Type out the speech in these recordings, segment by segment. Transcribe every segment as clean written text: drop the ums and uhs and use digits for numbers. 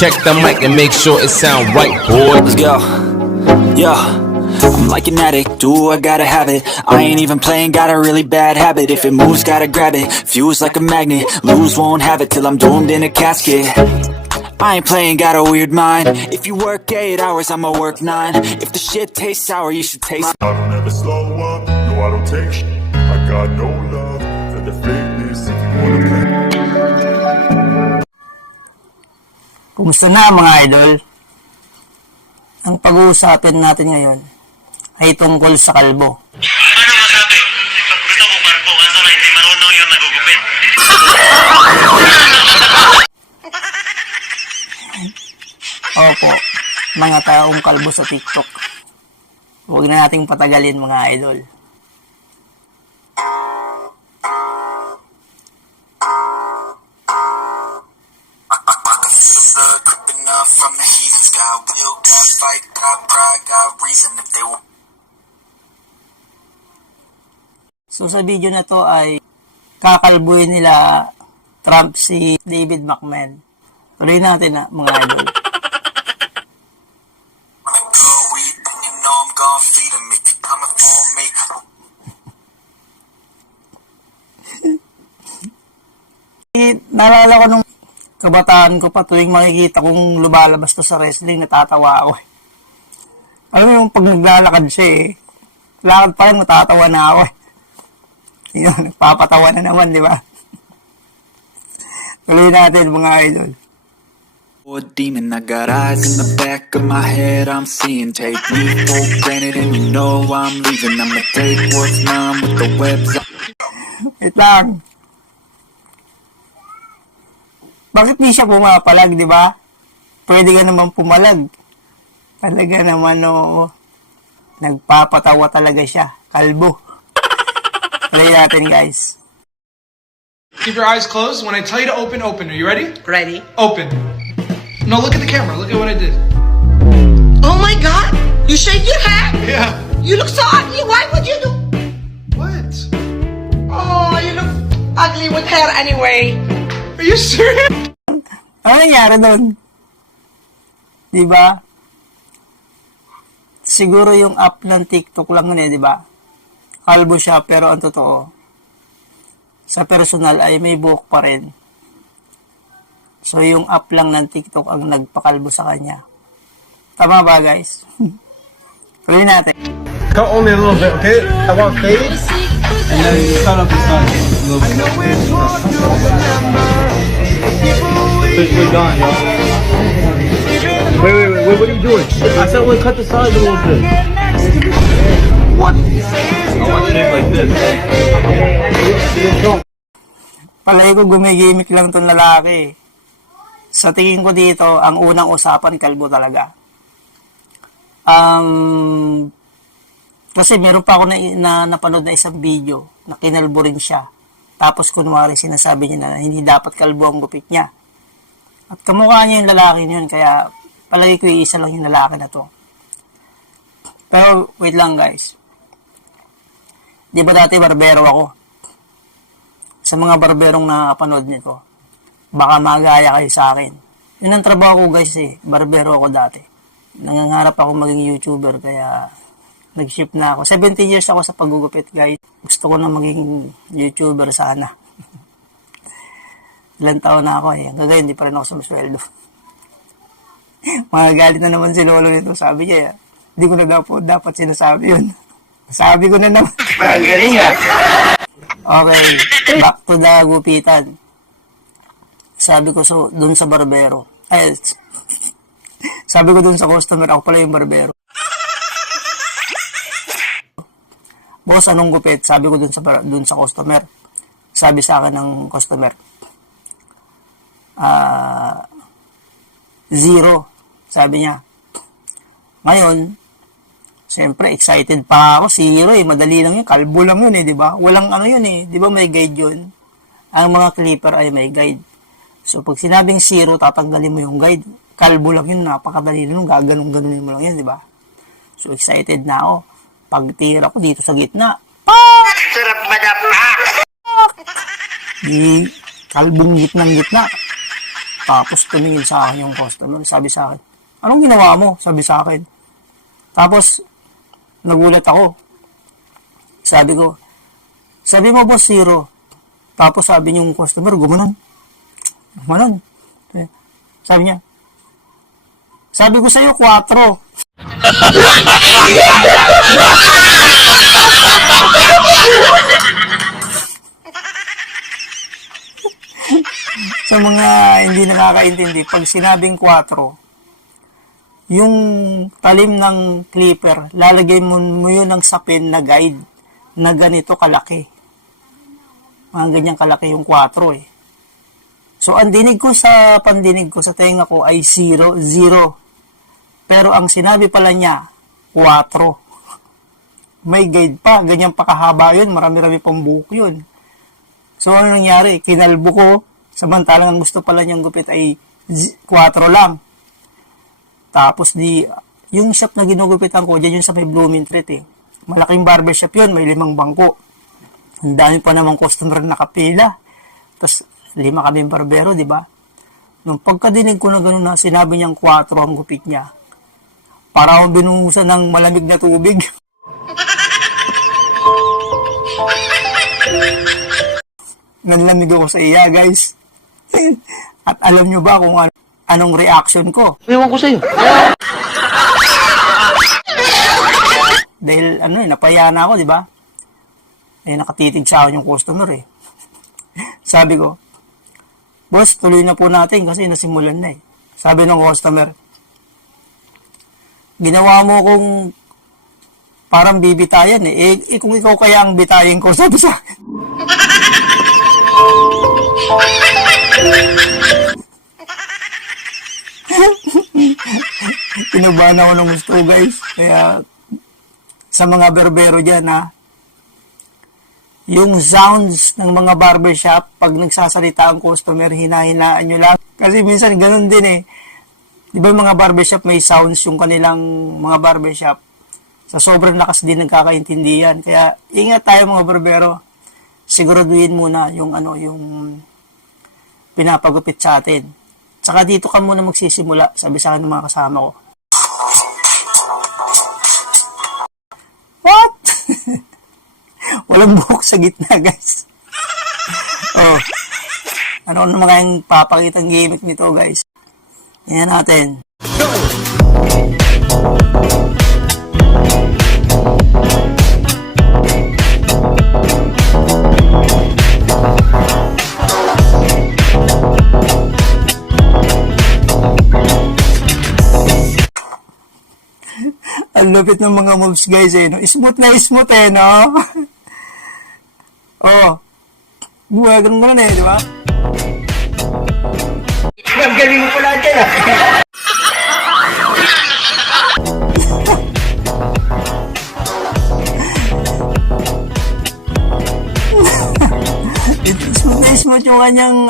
Check the mic and make sure it sound right, boy. Let's go. Yeah. I'm like an addict, do I gotta have it. I ain't even playing, got a really bad habit. If it moves, gotta grab it. Fuse like a magnet, lose, won't have it till I'm doomed in a casket. I ain't playing, got a weird mind. If you work 8 hours, I'ma work 9. If the shit tastes sour, you should taste. I don't ever slow up, no I don't take sh**. I got no love for the fakeness if you wanna play. Kumusta na mga idol? Ang pag-uusapin natin ngayon ay tungkol sa kalbo. Ano masabi? Gusto ko kalbo kaso na hindi marunong yung nagugupit. Opo, mga taong kalbo sa TikTok. Huwag na nating patagalin mga idol. So sa video na to ay kakalbuhin nila Trump si David McMahon. Tuloy natin na mga idol. Naalala ko nung kabataan ko pa tuwing makikita kong lumalabas to sa wrestling, natatawa ako. Alam mo yung pag naglalakad siya lakad pa lang natatawa na ako Yun, nagpapatawa na naman, di ba? Tuloy natin mga idol. Oh, demon, I got eyes in the back of my head, I'm seeing. Take me for granted and you know I'm leaving. I'ma take what's mine with the webs. Wait lang. Bakit di siya pumapalag, di ba? Pwede ka naman pumalag. Talaga naman, nagpapatawa talaga siya. Kalbo. Tuloy natin, guys. Keep your eyes closed. When I tell you to open, open. Are you ready? Ready? Open. No, look at the camera. Look at what I did. Oh my god! You shake your head? Yeah. You look so ugly. Why would you do? What? Oh, you look ugly with hair anyway. Are you serious? Ano nangyari doon? Diba? Siguro yung app ng TikTok lang yun diba? Kalbo siya, pero ang totoo, sa personal ay may buhok pa rin. So yung app lang ng TikTok ang nagpakalbo sa kanya. Tama ba guys? Tuloy natin. Cut only a little bit, okay? I want fade, and then cut up the side a little bit. We're done, yo. Wait, what are you doing? I said we'll cut the sides a little bit. What? I want shape like this. Palagi ko gumigimik lang itong lalaki. Sa tingin ko dito, ang unang usapan, kalbo talaga. Kasi meron pa ako na napanood na isang video na kinalbo rin siya. Tapos kunwari sinasabi niya na hindi dapat kalbo ang gupit niya. At kamukha niya yung lalaki niyon, kaya palagi ko isa lang yung lalaki na to. Pero wait lang guys. Di ba dati barbero ako? Sa mga barberong nakapanood nito, baka magaya kayo sa akin. Yun ang trabaho ko guys barbero ako dati. Nangangarap ako maging YouTuber kaya nag-shift na ako. 17 years ako sa paggugupit guys. Gusto ko na maging YouTuber sana. Ilang taon na ako Hanggang ngayon, hindi pa rin ako sumusweldo. Magagalit na naman si Lolo nito. Sabi niya, hindi ko na dapat sinasabi yun. Sabi ko na naman. Magaling Okay, back to the gupitan. Sabi ko dun sa barbero. Sabi ko dun sa customer, ako pala yung barbero. Boss, anong gupit? Sabi ko dun sa customer. Sabi sa akin ng customer, 0. Sabi niya. Ngayon, siyempre, excited pa ako. 0 madali lang yun. Kalbo lang yun di ba? Walang ano yun di ba may guide yun? Ang mga clipper ay may guide. So, pag sinabing 0, tatanggalin mo yung guide. Kalbo lang yun, napakadali lang yun. Gaganong-ganunin mo lang yun, di ba? So, excited na ako. Pagtira ko dito sa gitna. Pak! Sarap madapak! Di kalbong gitnang-gitna. Tapos tumingin sa akin yung customer. Sabi sa akin, anong ginawa mo? Sabi sa akin. Tapos, nagulat ako. Sabi ko, sabi mo boss, 0. Tapos sabi yung customer, gumanon. Gumanon. Sabi niya, sabi ko sa'yo, 4. Sa mga hindi nakakaintindi, pag sinabing 4, yung talim ng clipper, lalagay mo yun ng sapin na guide na ganito kalaki. Mga ganyang kalaki yung 4 eh. So, ang dinig ko sa pandinig ko sa tenga ko ay 0. Pero ang sinabi pala niya, 4. May guide pa, ganyan pa kahaba yun, marami-rami pang buhok yun. So, ano nangyari? Kinalbo ko, samantalang ang gusto pala niyang gupit ay 4 lang. Tapos yung shop na ginugupitan ko, dyan yun sa may Blooming Street eh. Malaking barbershop yun, may 5 bangko. Ang dami pa namang customer nakapila. Tapos 5 kaming barbero, di ba? Nung pagkadinig ko na gano'n na sinabi niyang 4 ang gupit niya, para akong binuhusan ng malamig na tubig. Nanlamig ako sa iya, guys. At alam nyo ba kung anong reaction ko? Ewan ko sa'yo. Dahil napaya na ako, di ba? Nakatitig sa akin yung customer eh. Sabi ko, boss, tuloy na po natin kasi nasimulan na eh. Sabi ng customer, ginawa mo kung parang bibitayan eh. Kung ikaw kaya ang bitayin ko, sabi sa akin. Kinabahan ako ng gusto, guys. Kaya, sa mga berbero dyan, yung sounds ng mga barbershop, pag nagsasalita ang customer, hinahinaan nyo lang. Kasi minsan, ganun din eh. Di ba mga barbershop may sounds yung kanilang mga barbershop? Sa sobrang lakas din nagkakaintindihan. Kaya, ingat tayo mga barbero. Siguraduhin muna yung pinapagupit sa atin. Tsaka dito ka muna magsisimula, sabi sa akin ng mga kasama ko. What? Walang buhok sa gitna, guys. Oh. Ano naman kayang papakitang gimmick nito, guys? Yan natin. Ang lupit ng mga moves, guys, eh, no? Smooth na smooth, eh, no? Oh. Ganun mo na, eh, di ba? Ang galing mo pala dyan, ah. Smooth na smooth yung kanyang,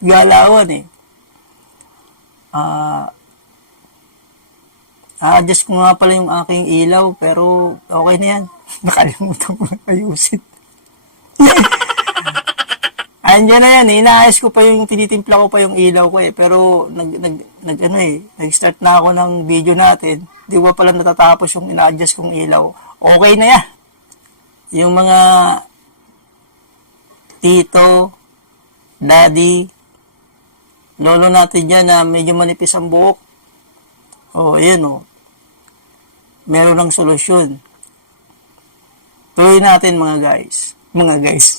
galawan, eh. Adjust ko nga pala yung aking ilaw, pero okay na yan. Nakalimutan ko na ayusin. Andiyan na yan, inaayos ko pa yung, tinitimpla ko pa yung ilaw ko eh. Pero, nag-start na ako ng video natin. Di ba pala natatapos yung ina-adjust kong ilaw. Okay na yan. Yung mga tito, daddy, lolo natin dyan na medyo manipis ang buhok. Ayan meron ng solusyon. Tuloy natin mga guys. Mga guys.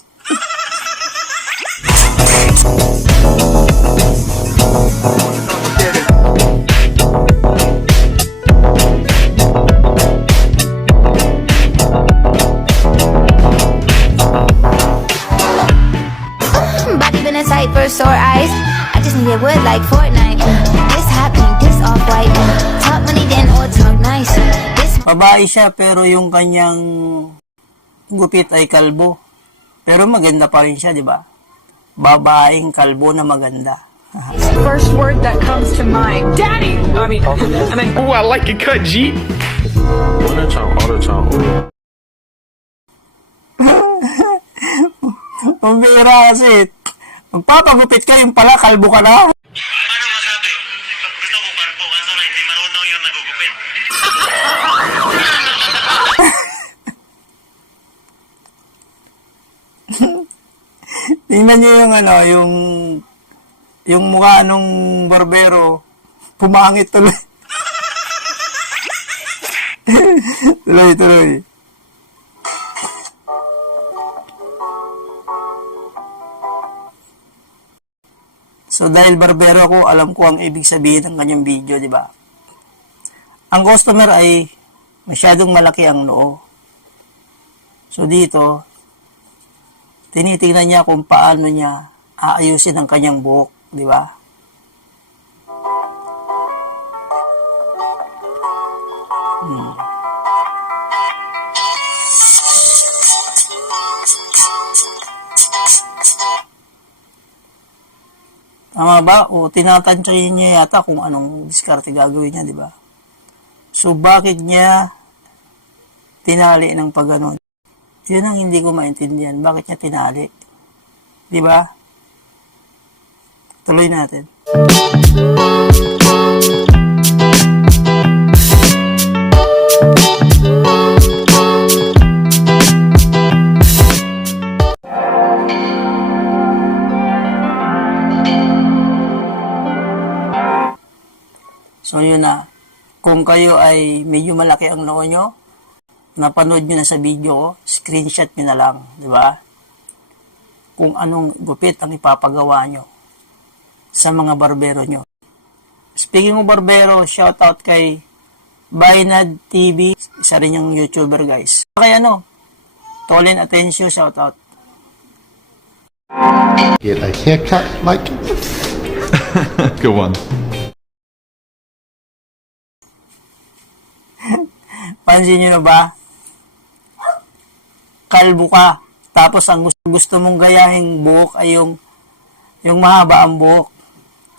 Body been a sight for sore eyes. I just need a wood like Fortnite. This hot pink, this off-white. Talk money then or talk nice. Babae siya pero yung kanyang gupit ay kalbo. Pero maganda pa rin siya, di ba? Babaeng kalbo na maganda. First word that comes to mind. Daddy! I mean, Oh, I like your cut, G. Ang bira kasi. Magpapagupit ka, yung pala kalbo ka na. Tingnan nyo yung ano, yung mukha nung barbero, pumangit tuloy. Tuloy. So dahil barbero ako, alam ko ang ibig sabihin ng kanyang video, di ba? Ang customer ay masyadong malaki ang noo. So dito, tinitingnan niya kung paano niya aayusin ang kanyang buhok, di ba? Tama ba? O tinatansyahin niya yata kung anong diskarte gagawin niya, di ba? So, bakit niya tinali ng pagganon? Yun ang hindi ko maintindihan. Bakit niya tinali? Di ba? Tuloy natin. So yun na, kung kayo ay medyo malaki ang noo nyo, napanood nyo na sa video ko, screenshot nyo na lang, di ba? Kung anong gupit ang ipapagawa nyo sa mga barbero nyo. Speaking of barbero, shoutout kay Bainad TV, isa rin yung YouTuber guys. Kaya Tolin Atencio, shoutout. Get a haircut like Good one. Pansin nyo na ba? Kalbo ka. Tapos ang gusto mong gayahing buhok ay yung mahaba ang buhok.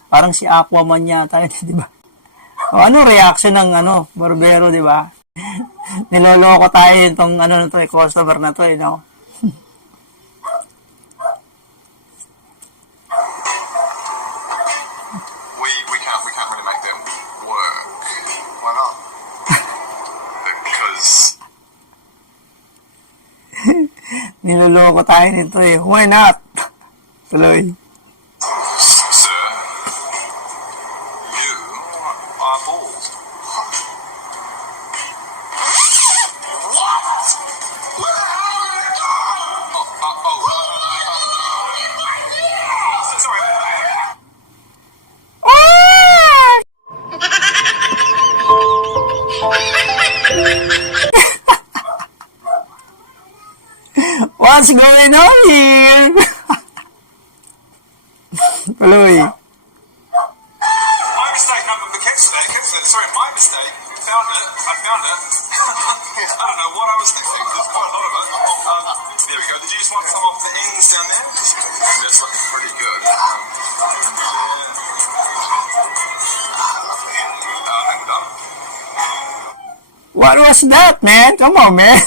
Parang si Aquaman yata, di ba? O ano reaction ng barbero, di ba? Niloloko tayo itong na to, customer na to, no? We can't really make them work. Why not? Because Niloloko tayo nito eh. Why not? Tuloy. sir, you are bald. What? Sorry. What's going on here? Tuloy. My mistake, not the kids today. Sorry, my mistake. I found it. I don't know what I was thinking. There's quite a lot of it. There we go. Did you just want some off the ends down there? That's looking pretty good. Then we're done. What was that, man? Come on, man.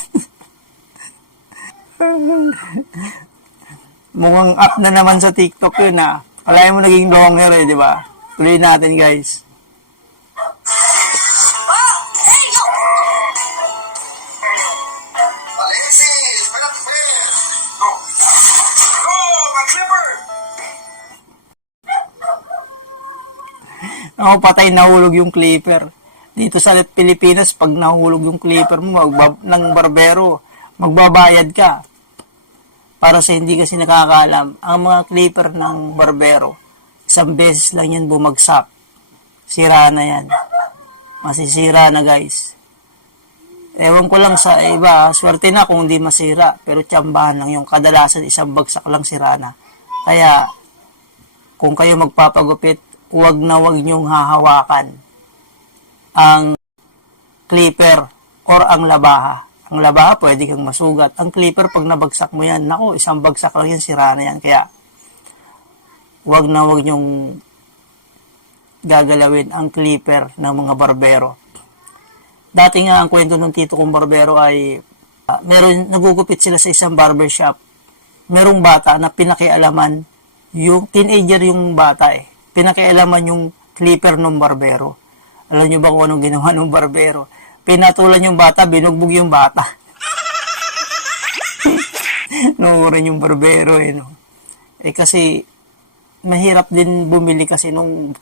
Mukhang up na naman sa TikTok yun, ah. Kalahin mo naging long hair, eh, di ba? Tuloy natin, guys. Ako, patay, nahulog yung clipper. Dito sa Pilipinas, pag nahulog yung clipper mo ng barbero, magbabayad ka. Para sa hindi kasi nakakaalam, ang mga clipper ng barbero, isang beses lang yan bumagsak. Sira na yan. Masisira na, guys. Ewan ko lang sa iba, swerte na kung hindi masira, pero tsambahan lang yung kadalasan isang bagsak lang sira na. Kaya, kung kayo magpapagupit, huwag na huwag niyong hahawakan ang clipper or ang labaha. Ang labaha, pwede kang masugat. Ang clipper, pag nabagsak mo yan, naku, isang bagsak lang yan, sira na yan. Kaya, huwag na huwag niyong gagalawin ang clipper ng mga barbero. Dati nga, ang kwento ng tito kong barbero ay, nagugupit sila sa isang barbershop. Merong bata na pinakialaman, yung teenager yung bata eh. Pinakialaman yung clipper ng barbero. Alam nyo ba kung anong ginawa ng barbero? Pinatulan yung bata, binugbog yung bata. Nuurin yung barbero eh, no? Eh kasi mahirap din bumili kasi ng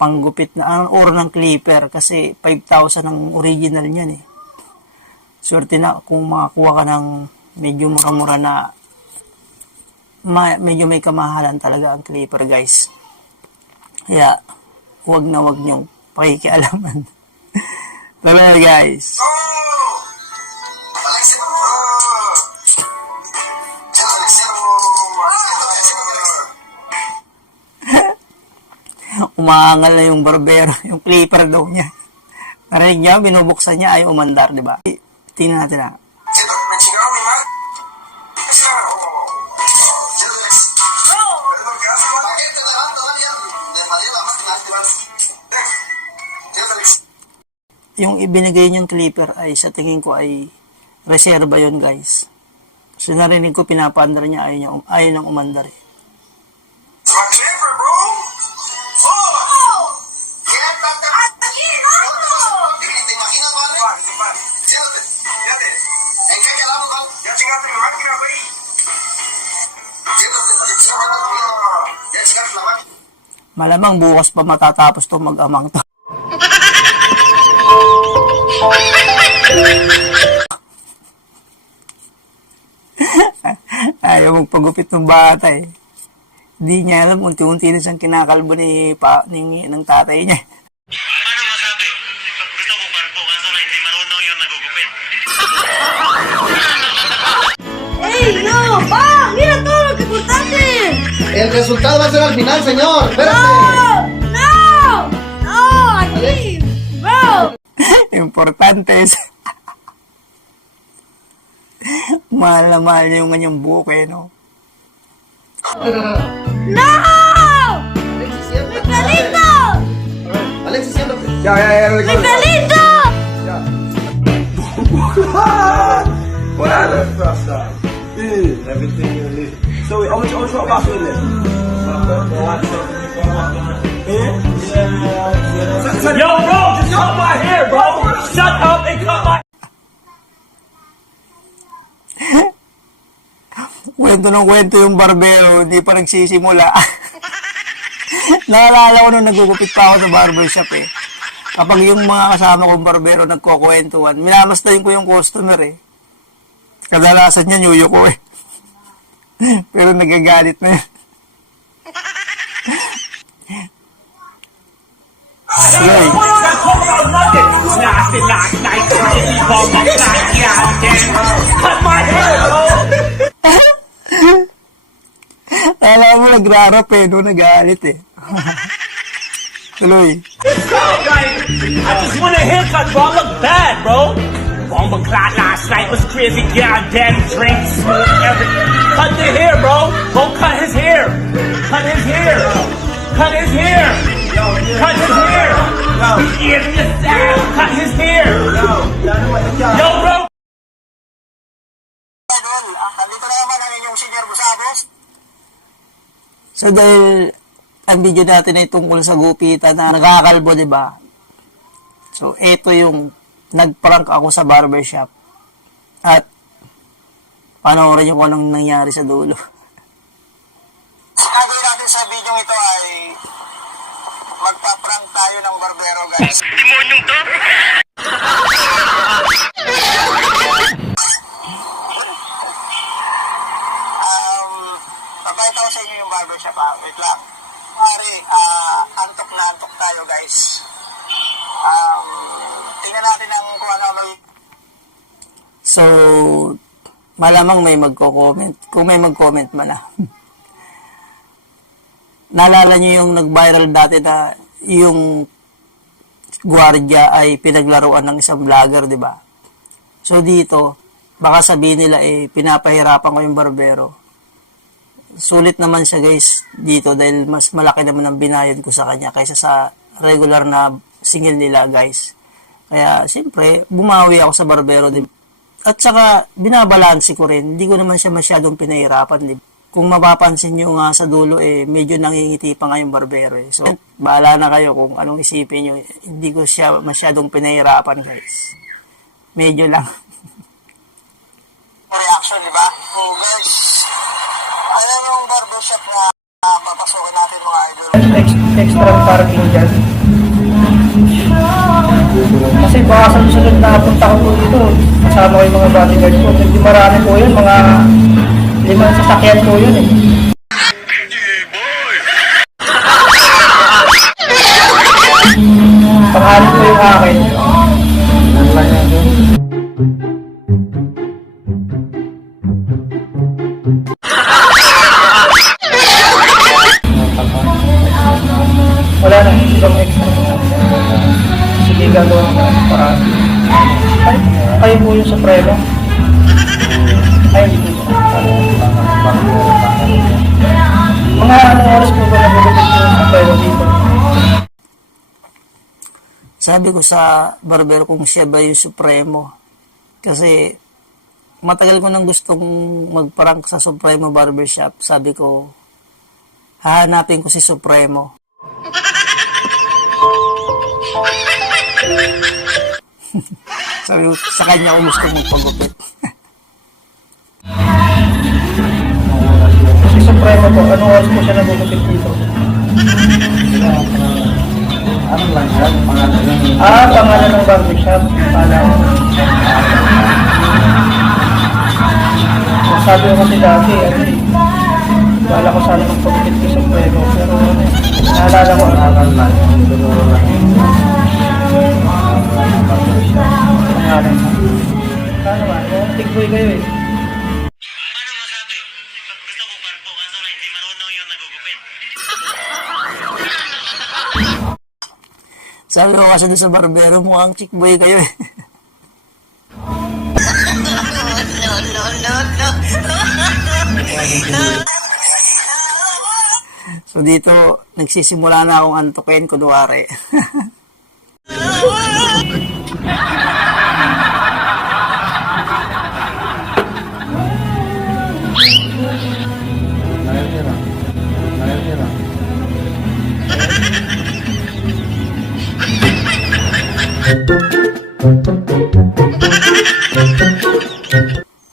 panggupit na or ng clipper kasi 5,000 ang original niyan eh. Swerte na kung makakuha ka ng medyo mura-mura na medyo may kamahalan talaga ang clipper, guys. Kaya wag na wag niyong pakikialaman. Tara guys. Umaangal na yung barbero, yung clipper daw niya. Narinig niya, binubuksan niya, ay umandar, di ba? Tingnan natin na. Yung ibinigay niyong clipper ay sa tingin ko ay reserva yon, guys. So narinig ko pinapaandar niya, ayaw nang umandar eh. Malamang bukas pa matatapos to mag-amang to. Ayaw magpagupit ng bata eh. Hindi niya alam, unti-unti na siyang kinakalbo ng tatay niya. Ano masabi? Gusto ko kalbo, kaso lang hindi marunong yung nagugupit. ¡Ey, no! ¡Va! ¡Mira todo lo que importante! El resultado va a ser al final, señor. Espérate. ¡No! ¡No! ¡Aquí! ¡Bro! Importante is mahal na mahal yung kanyang buhok eh, no? ¡No! ¡Mi pelito! Alexis, siéntate. ¡Mi pelito! What happened? Everything you live. So, how much about it? Yo, bro, just cut my hair, bro. Shut up and cut my. Kwento ng kwento yung barbero, hindi pa nagsisimula. Naalala ko nung nagugupit pa ako sa barbershop eh. Kapag yung mga kasama kong barbero nagkukwentuhan, minamastayin ko yung customer eh. Kadalasan niya nyuyo ko eh. Pero nagagalit na yun. Slay. Cut my hair, bro. Alam mo, nagrarap eh, no? Nagalit eh. Tuloy. I just want a haircut, bro. I look bad, bro. Bomba clot last night was crazy. Goddamn drink, smoke, everything. Cut the hair, bro. Go cut his hair. Cut his hair. Cut his hair. Cut his hair. He is just ass. Cut his hair. Yo, bro. Nandito na naman ang inyong senior Busabos. So dahil ang video natin ay tungkol sa gupitan na nakakalbo, di ba? So ito yung nagprank ako sa barbershop. At panoorin nyo kung anong nangyari sa dulo. Gagawin natin sa video ito ay magpa-prank tayo ng barbero, guys. Demonyong to? Papayta ko sa inyo yung barbershop ha. Wait lang. Mari, antok na antok tayo, guys. Tingnan natin ang kung ano may... So, malamang may magko-comment. Kung may mag-comment man na. Naalala nyo yung nag-viral dati na yung gwardiya ay pinaglaruan ng isang vlogger, di ba? So dito, baka sabihin nila pinapahirapan ko yung barbero. Sulit naman siya, guys, dito dahil mas malaki naman ang binayad ko sa kanya kaysa sa regular na singil nila, guys. Kaya, siyempre, bumawi ako sa barbero din. At saka, binabalansi ko rin. Hindi ko naman siya masyadong pinahirapan. Kung mapapansin nyo nga sa dulo, medyo nangingiti pa nga yung barbero. So, bahala na kayo kung anong isipin nyo. Hindi ko siya masyadong pinahirapan, guys. Medyo lang. Reaction, di ba? Oh, guys. barbershop na papasukin natin mga idol. Extra parking dyan. Kasi baka sa susunod na punta ko po dito, kasama ko yung mga bodyguard ko. Hindi marami po yun, mga 5 sasakyan po yun eh. Pangalan ko yung akin. Wala na, ibang extra. Sige, gagawin ko para. Ay, kayo po yung Supremo. Ay, hindi po. Mga anong oras po ba nagulupit yung Supremo dito? Sabi ko sa barbero kung siya ba yung Supremo. Kasi matagal ko nang gustong magprank sa Supremo Barbershop. Sabi ko, hahanapin ko si Supremo. Sabi ko, sa kanya ko gusto magpagupit. Si Supremo po, anong oras po siya nagugupit dito? Ano lang siya? Pangalan ng barbershop. Sabi ko kasi dati, wala ko sana magpagupit kay Supremo. Pero naalala ko, pangalan. Kano ba? Tigboy kayo eh. Paano masabi? Gusto ko barbo, kaso lang hindi marunong yung nagugupit. Sabi ko kasi doon sa barbero, mukhang chickboy kayo eh. So dito, nagsisimula na akong antukin, kunwari.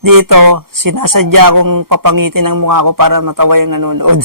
Dito, sinasadya kong papangitin ang mukha ko para matawa yung nanonood.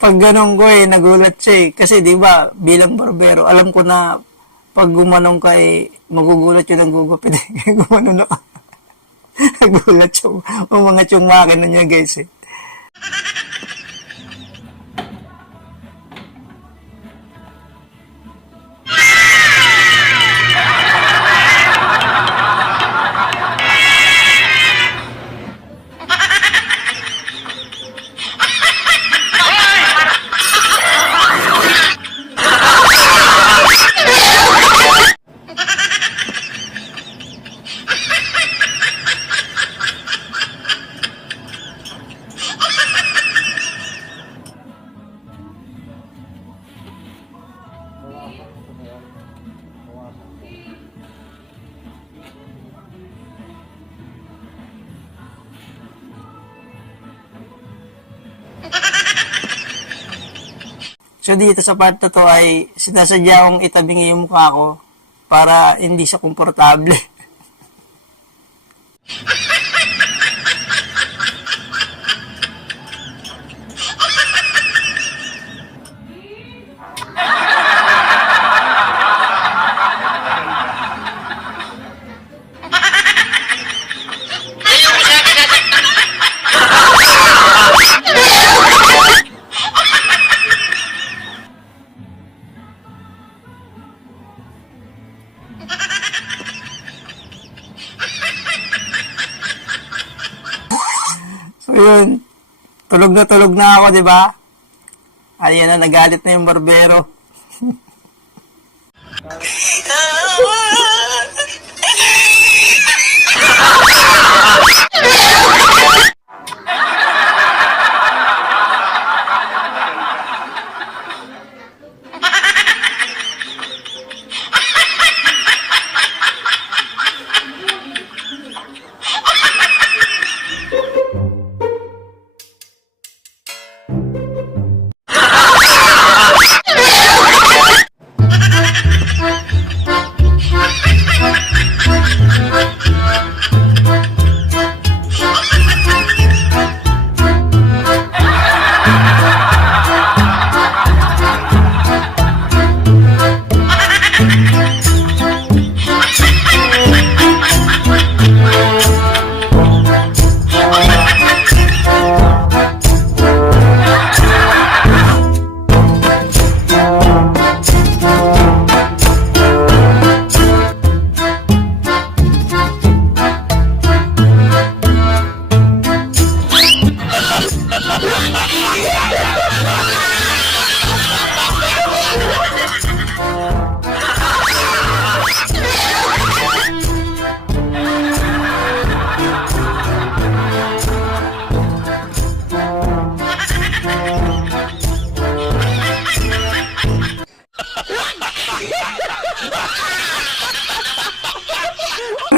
Pag ganun ko nagulat siya eh. Kasi di ba bilang barbero, alam ko na pag gumanong ka magugulat yung nagugupit. Gumanon na ka. Nagulat yung mga tiyong makina niya guys eh. So dito sa part na to ay sinasadya kong itabingi yung mukha ko para hindi siya komportable. So yun, tulog na ako, di ba? Ayan na, nagalit na yung barbero.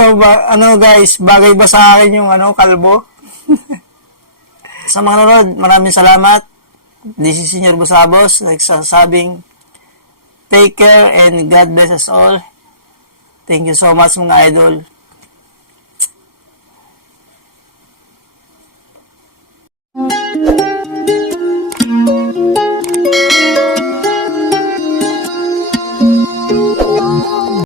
Ano guys, bagay ba sa akin yung kalbo? Sa mga nanonood, maraming salamat. This is Senior Busabos, nagsasabing take care and God bless us all. Thank you so much mga idol.